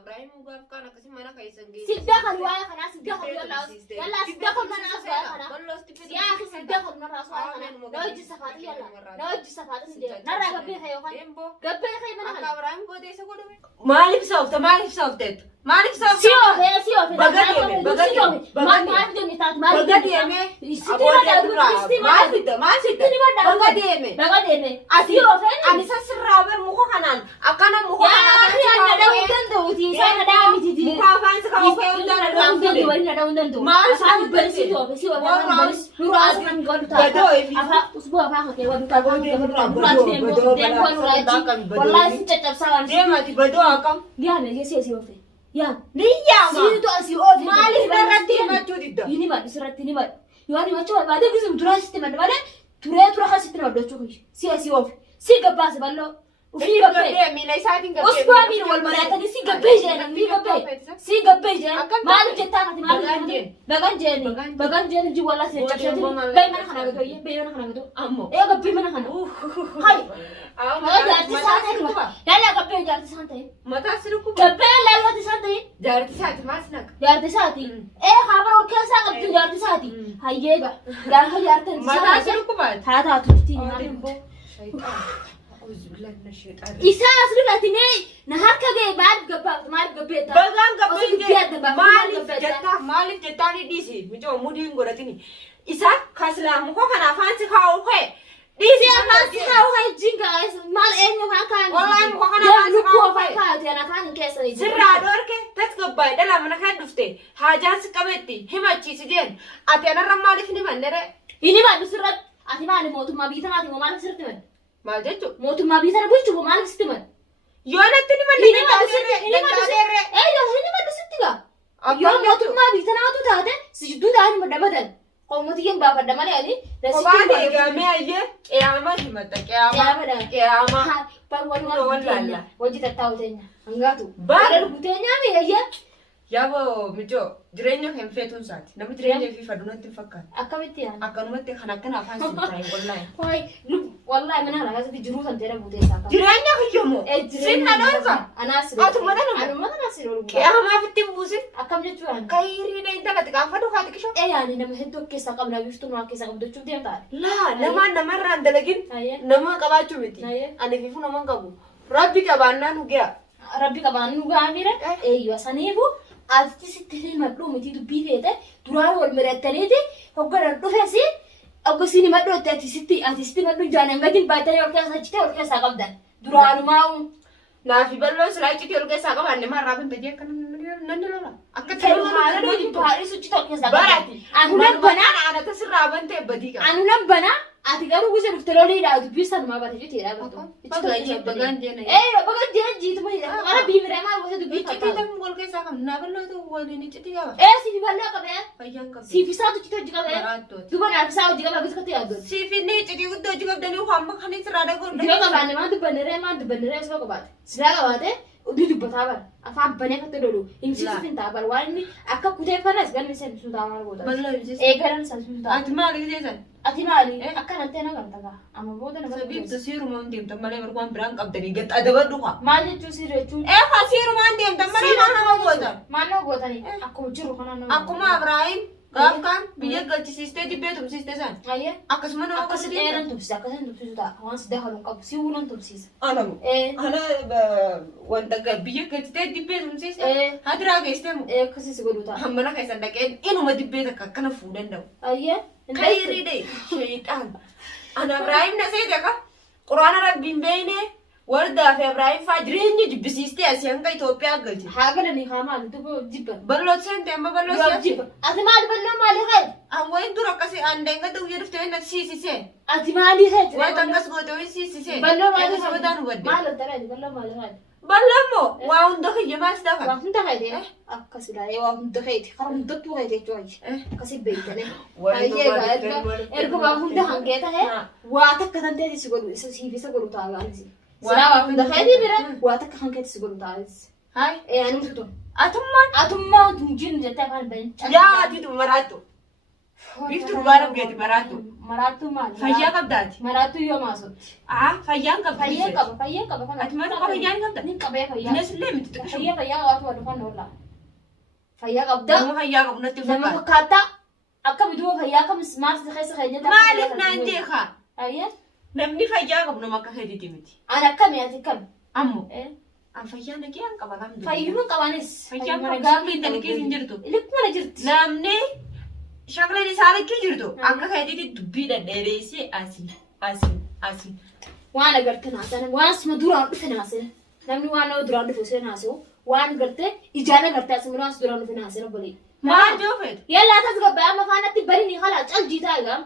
Ibrahim ugaaf kana kasi mana kaisan geessu. Sidda kan waa'ee kanaa sidda kan yalla sidda kan mana waa'ee kanaa. Yaa akhi sidda kan mana waa'ee kanaa. Na hojii safaati yalla. Na hojii safaati sidda. Narraa gabbee kee yookaan. Gabbee kee mana kana. Ibrahim godee isa godhame. Maaliif soofte? Maaliif soofte? Siyoofee. Maaliif deemee taatu maaliif deemee? Baga deeme. Siyoofee. Ani sasirraa bar muka kanaan akkana muka kanaan. Yaa dhawuu danda'uuti. Isaan dhawuu miti. Muka afaan isa kan ofee hundaan waliin dhawuu danda'u. Maal isaan bari siyoofee. Nurraa asirraan godhu ta'a. Afaan usbuu afaan kee waduu ta'a. Wallahi si caccabsaa waan. Deemati badoo akkam. Yaame siyoofee. Yaa. Niyyaama. Siitu asii oofi. Maaliif irratti himachuu didda? Yini maddu sirratti ni maddu. Yoo himachuu barbaade gisum turaa sitti maddu malee turee akkasitti maddu jechuudha. Si asii oofi. Si gabbaase balloo. Ufii gabbee. Miila isaatiin gabbee. Usbuu amiin wal mari'atanii si gabbee jedhan. Si gabbee jedhan. Maaliif jettaa kati maaliif? Bagaan jeeni ji wallaa si cabsati. Bayi mana kana gatoo iyyee. Bayi mana kana gatoo. Ammoo. Gabbii mana kana. Hayi. Jaarti isaan ta'e. Yaalaa gabbee jaarti isaan ta'e. Mataa si rukkuba. Gabbee laayyooti isaan ta'e. Jaarti isaati maas naqa. Jaarti isaati. Haabara ol keessaa qabdu jaarti isaati. Hayyeega. Gaafa jaartan mataa si rukkuba. haa taatu ittiin. Isa asirratti na harka ga'e maaliif gabbee ta'a? Bagaan gabbee maaliif jettaa ni dhiisi. Mijoo mudiin godhatini. Isa kaslaamu koo kana afaan si kaa'u kee. Dhiisi afaan si kaa'u kee jinga maal eenyu afaan kaa'an. Wallahi muka kana afaan si kaa'u kee. Kaa'ateen afaan keessa ni jira. Sirraa dhoorke tasgabbaa'e dhala mana kan dhufte haajaan si qabetti himachiisi jeen ati anarra maaliif ni mannere? Inni maaddu sirratti ati maali mootummaa biyya tanaati moo maaliif sirritti manne? Maal jechuun? Mootummaa biyya tana bulchu moo maaliif sitti manne? Yoo natti ni manne. Inni maaddu sitti gaa. Yoo mootummaa biyya tanaatu taate si jidduu ta'anii madda Qommootiyeen baafadha malee ani. Kophaan eegamee ayyee qiyaamaa himatta qiyaamaa. Wallaala. Hojii tattaa'u teenya. Hangaatu. Baala rukuteenyaa mi ayyee. Yaaboo mijoo jireenya kan feetuun isaati. Namni jireenya fi fadunatti hin fakkaatu. Akkamitti yaala? Akkanumatti kan akkana afaan si biraa wallahi. Wallahi mana kana keessatti jiruu kan ta'e buuteessaa qaba. Jireenya kiyyamoo. Sinna dhoorka. Anaas. Atuma dhala. Anuma kanaas yeroo dhugaa. Qiyaamaaf itti buusin. Akkam jechuudha. Kayiriin intala xiqqaafadhu haa xiqqisho. Yaani nama hedduu keessaa qabna biftuu nama keessaa qabdu jechuun deemtaa. Namarraan dalagin nama qabaachuu miti. Ani fiifuu naman qabu. Rabbi qabaannaan dhugaa. Rabbi qabaannaan dhugaa mira. Eeyyoo saniifu. Ati sitti himadhu miti dubbii feete duraan wal mari'attaniiti hogganaan dhufeesi akkasiin himadhu ati sitti himadhu jaanan gadin baatanii ol keessaa citee ol keessaa qabdan duraanumaa naafi bal'oo silaa citee ol keessaa qabanne maarraa banta jee akka nanni lola akka ta'u haala nuti baadhii suchite ol keessaa barati anunan banaa ana tasirraa bantee badii qaba anunan banaa ati garuu gusa dhufte loliidhaa dubbii sanumaa baate jechuudha dhaabatu. Bagaan jeena. Bagaan jeena jiituma mana biibiree maal gosa dubbii fakkaata. Iccitii tamuu wal keessaa qabna naa bal'oo ta'u waliin iccitii qaba. Siifi bal'oo qabee. Fayyaan qabdi. Siifi isaatu iccitii hojii qabee. Duba naaf isaa hojii qabee akkasuma ta'e yaaddoon. Siifi inni iccitii guddoo hojii qabdanii hamma kan itti raada godhu. Yoo qabaanne maan dubbanneree soo qabaate. Silaa qabaate oduu dubbataa bara. Afaan banee fatte dolu. Himsiisuuf hin ta'a bara waan inni akka kuteeffannas galmi isa himsuu ta'a maal goota. Bal'oo himsiisu. Eegalan isa himsuu ta'a. Ati maaliif jeesan? Ati maali? Akkanatti na gamta gaa. Amma booda nama Sabiibta siirumaan deemtan malee barbaaan biraan qabdanii gaxaa dabadhu haa. maal jechuun sirrii jechuun. Haa siirumaan deemtan malee maal nama gootan? Maal nama gootanii? Akkuma jiru kanaan nama. Akkuma Ibrahim gaaf kaan biyya galchisiistee dibbee tumsiistee san. Ayyee. Akkasuma nama akkasii dheeran tumsiisa akkasiin tumsiisu ta'a. Waan si dahaluun qabu si wulan tumsiisa. Anamu. Ana wanta biyya galchitee dibbee tumsiistee. Hadiraa geessitee moo? Akkasii si godhu ta'a. Hammana keessan dhaqee inuma dibbee takka akkana fuudhuu danda'u. Ayyee. Kayrii dee shayxaan. Ana Ibrahim na seete ka Quraana Rabbiin beeyne wardaa fi Ibrahim faa jireenya jibbisiistee asii hanga Itoophiyaa galche. Haa galanii haa maali dubboo jibba. Bal'oo seente amma bal'oo Yoo jibba. Ati maali bal'oo maali hayi? Wayin dura akkasii aandeen gadi guyyaa dhuftee na siisisee. Ati maali hayi? Wayin akkas goote wayin siisisee. Bal'oo maali hayi? Sabadaan hubadde. Maali ottaree bal'oo maali hayi? Bal'oo moo waa hunda kiyya maas dafa. Waa hunda hayi dee akkas ilaalee waa hunda hayi karaa hundattuu hayi jechuudha. Akkasii beeytanii. Erga waa hunda hangee ta'e waa takka tan ta'e si godhu isa siifisa godhu ta'a gaanis. Silaa waa hunda hayi bira waa takka hangeetti si godhu ta'a. Hayi. Ani mututu. Atummaan. Atummaa tunjiin jettee afaan bahin. Yaa ati tu maraattu. Biftu dhugaadhaaf geeti maraatu. Maraatu maali? Fayyaa qabdaati. Maraatu yoo maasotti. Fayyaan qabda. Fayyaa qaba. Ati mana qaba fayyaan qabda. Ni qabee fayyaa. Bineesillee miti xiqqishu. Fayyaa qabaatu waan dhufan oolla. Fayyaa qabda. Nama fayyaa qabu natti Nama fakkaata. fakkaata. Akka biduu fayyaa kamis maas keessa keenyatti. Maaliif naan jeekaa? Ayyee. Namni fayyaa qabu nama akka keetiiti miti. Ani akkami ati akkami? Ammoo. An fayyaa nagee an qaba kamtu. Fayyuma qabanis. Fayyaa qabu intala keessa hin jirtu. Likkuma jirti. Namni shaqleen isaa lakkii jirtu akka keetiiti dubbii dhadheereessee asii. Waan agartee naasana waan suma duraan dhufe naasana. Namni waan nama duraan dhufe osoo naasa'u waan gartee ijaan agartee asuma waan duraan dhufe naasana balee. Maal joofeetu? Yalla atas gabbaa amma faanatti bari ni halaa caljiitaa egaa.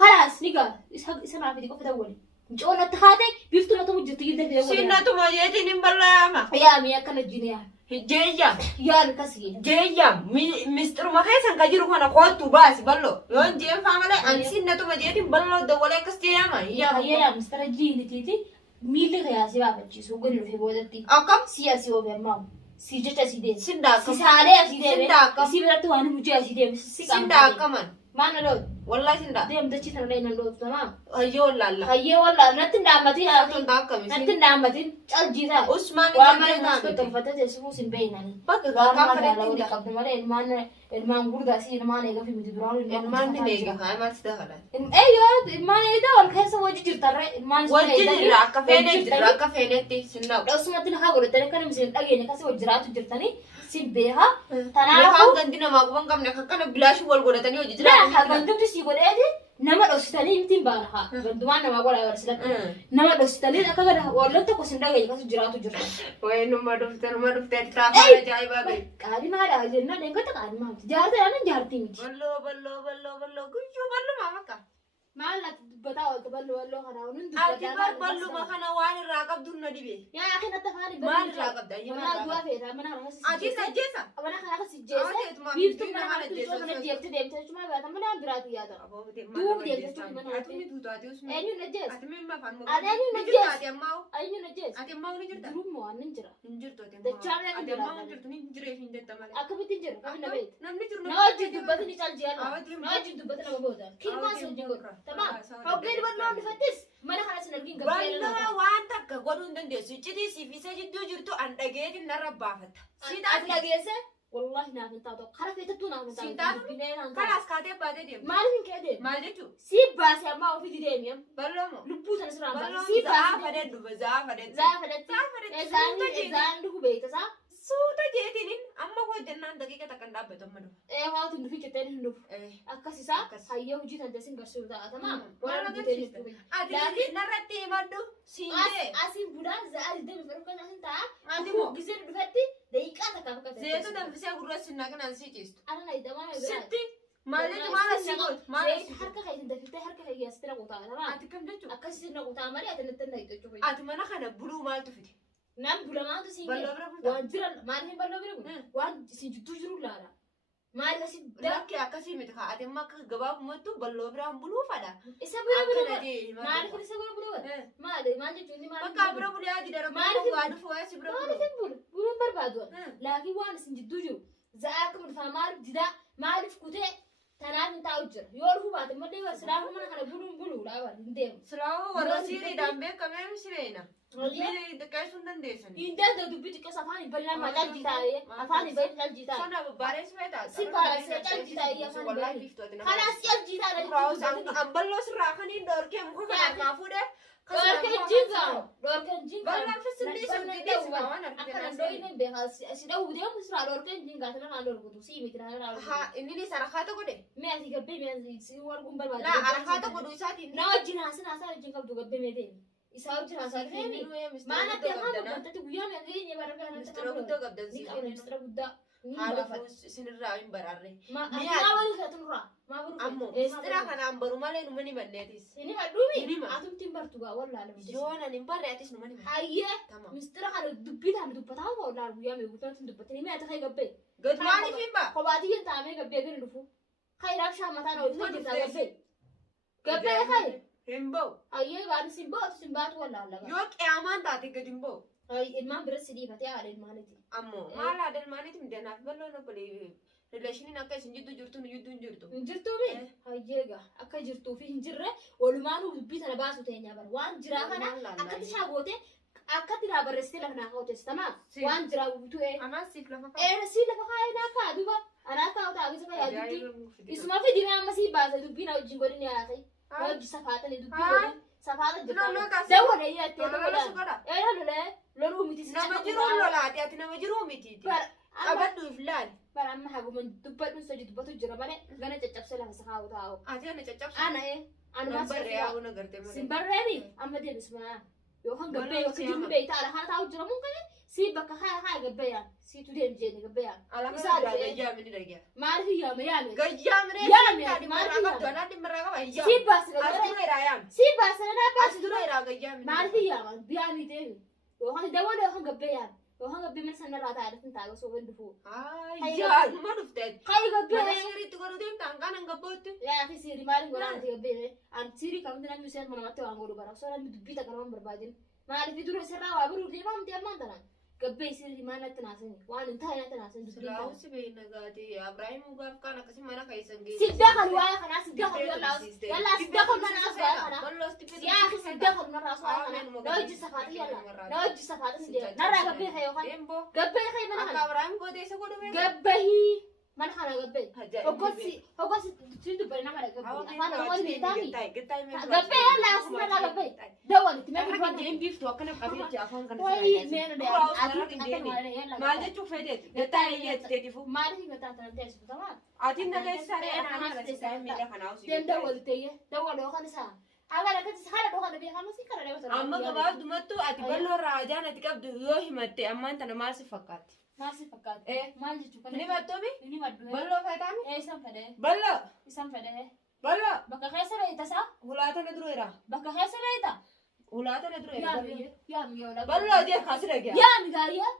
Halaas ni gaa isa naaf itti qofata wali. Coonatti haate biftu natu mujjirti gidda fee wali. Sinnatu majeetiin hin bal'aama. Yaa mi akkana jine yaa. Jeeyyaa. Yaa kasii. Jeeyyaa mistiruma keessan ka jiru kana kootu baasi bal'oo. Yoon jeen faamalee ani sinnatu majeetiin bal'oo dawwalee akkas jeeyama. Yaa mistara jiini tiiti miilli qiyaasii baafachiisu gadi dhufe boodatti. Akkam? Siyaasii oofamaamu. Si jecha si deemu. Sindaa akkam? Sisaalee asii deeme. Sindaa akkam? Si biratti waan hojii asii deeme. Sindaa akkaman? Maana loon. Wallahi sindaa. Deemtachi sana dha innan lootu tamaa. Hayyoo laalla. Hayyee wallaa natti ndaammatiin Sindaa akkami? natti ndaammatiin caljiitaa. Usmaan Waan malee naasoo tolfatee teessumuu sin beeynani. Bakka Waan gaafa malee fedhetti wali qabdu malee ilmaan gurdaa si ilmaan eegafi miti duraan ilmaan ni neega haa maal sida kadhaa. Yoo ilmaan eegaa wal keessa wajji jirtarre ilmaan Wajji jirra akka feenee jirra akka feenetti sinnaa'u. Dhosumatti lafa godhatanii akka namni dhageenya kasi wal jiraatu jirtanii sin beekaa. Lafa Kanaafuu gandi namaa quban qabne akka kana bilaashii wal godhatanii hojii laa jiraatu. gandumti si godheeti nama dhositanii miti baana haa gandumaan namaa godhaa barsiisatti nama dhositanii akka gada walloon tokko sin dhageenya kasi jiraatu jirta. Wayii numa dhuftee tiraafaa ajaa'ibaa gahe. Qaadimaadha jennaan eeggata qaadimaati. Jaartidhaan jaartii miti. Balloo guyyuu ballumaa makka. Maal ati dubbataa wal balloo kanaa hundi Ati balluma kana waan irraa qabdu na dhibe. yaa akhin atta faani Maal irraa qabda? mana du'a feeta mana kana si Ati sajjeessa? mana kana kasi jeese biiftu mana kana tuuchoo kana deemte deemte chuma baata mana biraati yaada duub deemte chuma mana Ati ni duutu ati usuma. eenyu na jees Ati min mafaan moo. Ati eenyu na Ni jirtu jees ati ammaa. eenyu na jees Ati ammaa ni jirta. durummoo waan nan jira Hin jirtu ati Dachaan ammaa. akka Ati ammaa jiraatan. hin jirtu ni jireef hin jetta malee. akkamitti jiru kan na beektu Namni jiru na wajjin dubbatni caljiyaadha na wajjin dubbatni nama booda kilmaa si wajjin godha tamaa hoggeen bal'oo dhufattis mana kana sin argin gabbee Ballaa waan takka godhuu hin dandeessu. Iccitii siifisee jidduu jirtu an dhageetiin narra baafatta. ati dhageesse wallahi naaf hin taatu kara feetattuu naaf hin taatu binee naan taatu Kanaas kaatee baatee deemtu. maaliif hin kee deemu Maal jechuun? si baase amma ofii deemiam Balloo moo? lubbuu sana sirraa baase Balloon si baase zaafadee dhufe zaafadee. zaafadatti ezaan dhufu beektasaa Suuta jeetiin amma hojjannaan daqiiqa takkan dhaabbatu amma dhufa. haatu dhufi jetteen hin dhufu akkasisaa hayyee hojii tan teessin garsiisu taa'atamaa Waan agarsiista. Ati narratti himadhu siintee. asiin budaa za'aa diddee bifa dhufkan asin ta'a Ati moo? gisee dhufatti daqiiqaa takka bakka Zeetu danfisee gurra sinnaa kanaan sii ciistu. ana na idamaa na biraa Sitti maaliif maal asii gootu? Maal asii gootu? harka kee dafiftee harka kee geessitee na qutaa tamaa Ati kam jechuudha? akkasii na qutaa malee ati natti na hiixachuu Ati mana kana buluu maaltu fide? Nam bulamaatu siin Balloo bira bultaa? waan jiran maaliif hin balloo bira bulu waan isin jidduu jiru laala maaliif asi Lakkee akkasii miti kaa ati amma akka gabaabumatti balloo biraan buluu fadha. isa bira bulu Akkana jee maaliif isa bira bulu maali maal jechuun ni maaliif Bakka bira bulee adi dara Maaliif waa dhufu waa si bira maaliif buluu. hin bulu buluun barbaadu laakiin waan isin jidduu jiru za'aa akka mul'ifaa maaliif didaa maaliif kutee tanaaf hin taa'u jira yoo dhufuu baate malee bara silaafu mana kana buluun buluu dhaaba hin deemu. Siraawoo warra siiriidhaan beekamee misireena. Dubbii xiqqeessuu hin dandeessani. Hin danda'u dubbii xiqqeessa afaan hin bal'inaan maa calji taa'ee afaan hin bal'inaan calji taa'ee. Sana bareesu feetaa. Si bareessee calji taa'ee afaan hin bal'inaan. Kanaas calji taa'ee. Amballoo sirraa kaniin dhoorkee muka kanaan maa fuudhee. Dorken jingaan. Dorken jingaan. Bal'aan fisillee sun diddeessi waan argite. Akka dandooyin hin beekaa si dhawuu deemu sirraa dorken jingaa sana kan dorgotu si miti na irraa. Haa inni ni sarakaata godhe. Mee ati gabbee mee si warguun barbaadu. Laa harakaata godhu isaatiin. Na wajjin haasaa wajjin qabdu gabbee mee deemi. Isaa wajjin haasaa deemi. Maana teemaa guddaatti guyyaa mee geenye barabaa na Mistira guddaa qabdan Ni si qabna mistira guddaa. haala isinirraa hin baraarre. Maa waliin isaa tunurraa. Maa baruu. Ammoo mistira kanaan baru malee numa ni manneetis. Ini madumi. Ini mah. Atum timbar tuga wala lam. Yoo nan hin barre atis numa ni manne. Hayye. Tamam. Mistira kana dubbi tan dubbata ko la guya me gutan tun dubbata ni me ta kai gabbe. Gad maaliif hin baa? Ko baati yin ta me gabbe gani dufu. Kai rab sha mata na wala jirta gabbe. Gabbe kai. Hin ba'u. Hayye ba ni simba tu simba tu wala la. Yoo qiyaamaan taate gad hin ba'u. ilmaan biratti si dhiifatee haadha ilmaaniiti. Ammoo maal haadha ilmaaniiti midhanaaf bal'oo nobbolee rileeshiniin akka isin jidduu jirtu nu jidduu hin jirtu. Hin jirtuumi? Hayyeega akka jirtuu fi hin jirre walumaanuu dubbii sana baasu teenyaa bara waan jiraa kana akkatti shaagootee akkatti naa barreessitee lafa naa kaa'u teessistamaa waan jiraa butu'ee. Anaas siif lafa kaa'u. Sii lafa kaa'ee naa kaa'u duuba anaa kaa'u taa'u isa yaaddutti isuma fi dimee amma sii baasa dubbii na wajjin godhin yaasai na wajji safaatanii dubbii godhin safaata jirta dawwana yaattee dawwana lolee loluu miti si nama jiruu lolaati ati nama jiruu miti qabadduuf laali. Bara amma haguma dubbadhuun sadii dubbatu jira malee gana caccabsee lafa kaa'u taa'u. Ati ana caccabsu. Anuma barree yaa'uu nagartee malee. Simbarreeni amma deebisuma yookaan gabbee yookaan jirmi beeyta ala kana taa'u jira mun kane si bakka haa gabbeeyaan siitu deemu jeeni gabbeeyaan. Isaa gayyaame ni dhagaa. Maaliif yaame? Gayyaame reefu. Yaame maaliif yaame? Doonaa dhimmirraa qaba yaame. Si baasa gabbeeyaan. As dura iraa yaame. Si baasa na baasa. As dura iraa gayyaame. Maaliif yaame? Biyaami deemi. Yookaan dawwan yookaan gabbeeyaan. Yookaan gabbee mana sana irraa taa'ee taa'ee osoo hin dhufu. Yaa numa dhuftee. Kayi gabbee. Mana sirriitti godhu deemta hanqaan hanga bootti. Yaa fi sirii maaliif godhaanti gabbee? An sirii kamti namni seet mana mattee waan godhu bara. Osoo namni dubbii takka nama barbaadin. Maaliif dura sirraa waa biruu deemaa miti ammaan tanaan. Gabbee sirii maal natti naasani? Waan hin taa'e natti naasani dubbii ta'a. Silaawusi beeyna gaati. Abrahiim ugaaf kaan akkasii mana keessan geessu. Sidda kan waa'ee kanaa sidda kan yallaa sidda kan mana as waa'ee kanaa. Yaa fi sidda kan narraa as waa'ee kanaa. Na hojii safaati yallaa. Na hojii safaati si deema. Narraa gabbee kee yookaan. Gabbee kee mana kana. Akka Abrahiim godhe isa godhu beeku. Gabbee mana kana gabbee. Hoggosi si dubbare nama dha gabbee. Afaan Oromoo beektaami. Gabbee yallaa as narraa gabbee. Dawwan itti meeqa Akka jeen biiftu akkana qabeetti afaan kana. Wayii meena dha. Maal jechuun feedeeti? Gattaa eeyyeetti teetifu. Maaliif gataa tan teessisu tamaa? Ati na keessa reera miidha kanaa osoo. Deem dawwal ta'ee dawwal yookaan isaa. Agar akkasi haala dhooqan beekamu si kana deematu. Amma gabaabdumattu ati bal'oo raajaan ati qabdu yoo himatte ammaan tana maal si fakkaatti? Maal si fakkaata? Maal jechuudha? Ni battoomi? Ni baddu. Bal'oo feetaami? Isaan fedhee. Bal'oo? Isaan fedhee. Bal'oo? Bakka keessa beeyta isaa? Hulaata na dureera. Bakka keessa beeyta? Hulaata na dureera. Yaami yoo Bal'oo jee kaasi dhagaa. Yaami gaariyaa?